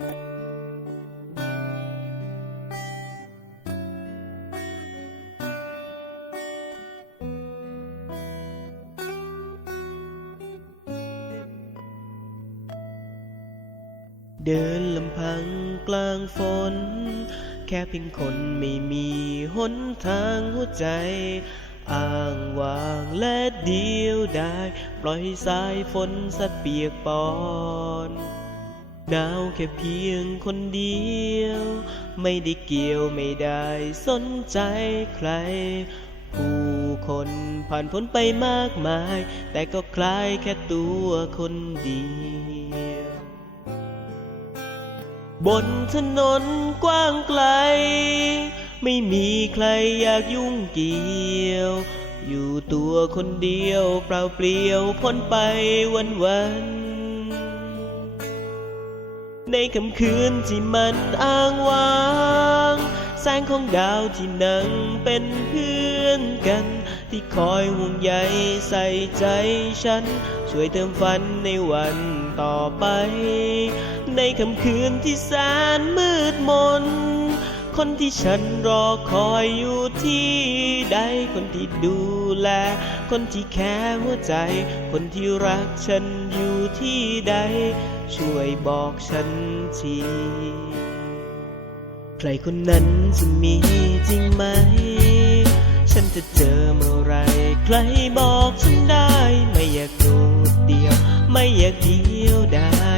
เดินลำพังกลางฝน แค่เพียงคนไม่มีหนทางหัวใจ อ้างว้างและเดียวดาย ปล่อยสายฝนสัดเปียกปอน หนาวแค่เพียงคนเดียว ไม่ได้เกี่ยวไม่ได้สนใจใคร ผู้คนผ่านพ้นไปมากมาย แต่ก็คล้ายแค่ตัวคนเดียว บนถนนกว้างไกล ไม่มีใครอยากยุ่งเกี่ยว อยู่ตัวคนเดียวเปล่าเปลี่ยวพ้นไปวันวัน ในค่ำคืนที่มันอ้างว้าง แสงของดาวที่นั่งเป็นเพื่อนกัน ที่คอยห่วงใยใส่ใจฉัน ช่วยเติมฝันในวันต่อไป ในค่ำคืนที่แสนมืดมน คนที่ฉันรอคอยอยู่ที่ใด คนที่ดูแล คนที่แค่หัวใจ คนที่รักฉันอยู่ที่ใด ช่วยบอกฉันที ใครคนนั้นจะมีจริงไหม ฉันจะเจอเมื่อไร ใครบอกฉันได้ ไม่อยากโดดเดียว ไม่อยากเดียวได้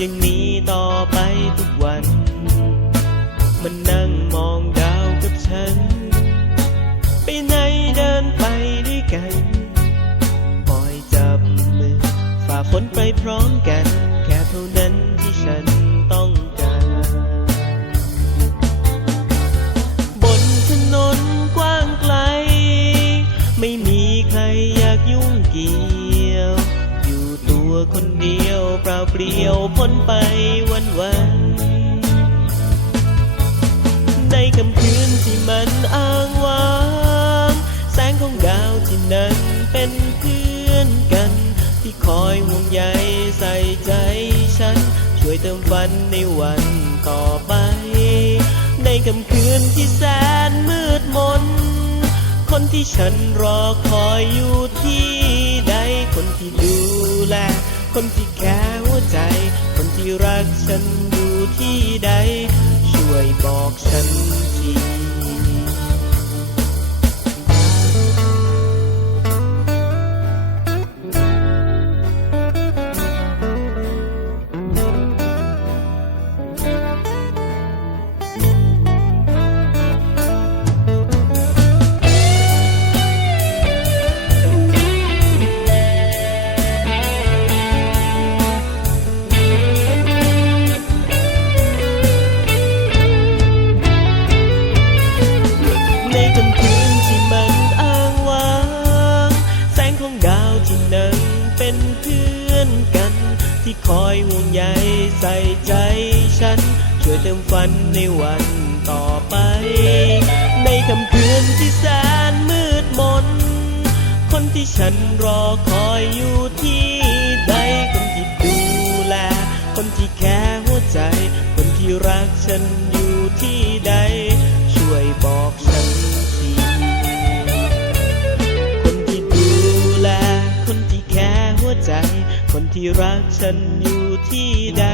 ยังมีต่อไปทุกวัน มัน ฝ่าฝนไปพร้อมกัน แค่เท่านั้นที่ฉันต้องการ บนถนนกว้างไกล ไม่มีใครอยากยุ่งเกี่ยว อยู่ตัวคนเดียวเปล่าเปลี่ยวพ้นไปวันวันๆในค่ำคืนที่มันอ้า ติมฝันในวันต่อไป ในค่ำคืนที่แสนมืดมน คนที่ฉันรอคอยอยู่ที่ใด คนที่ดูแล คนที่แค่หัวใจ คนที่รักฉันอยู่ที่ใด ช่วยบอกฉันที ในค่ำคืนที่มันอ้างว้าง แสงของดาวที่นั่งเป็นเพื่อนกัน ที่คอยห่วงใยใส่ใจฉัน ช่วยเติมฝันในวันต่อไป ในค่ำคืนที่แสนมืดมน คนที่ฉันรอคอยอยู่ที่ใดคนที่ดูแล คนที่แค่หัวใจ คนที่รักฉัน คนที่รักฉันอยู่ที่ใด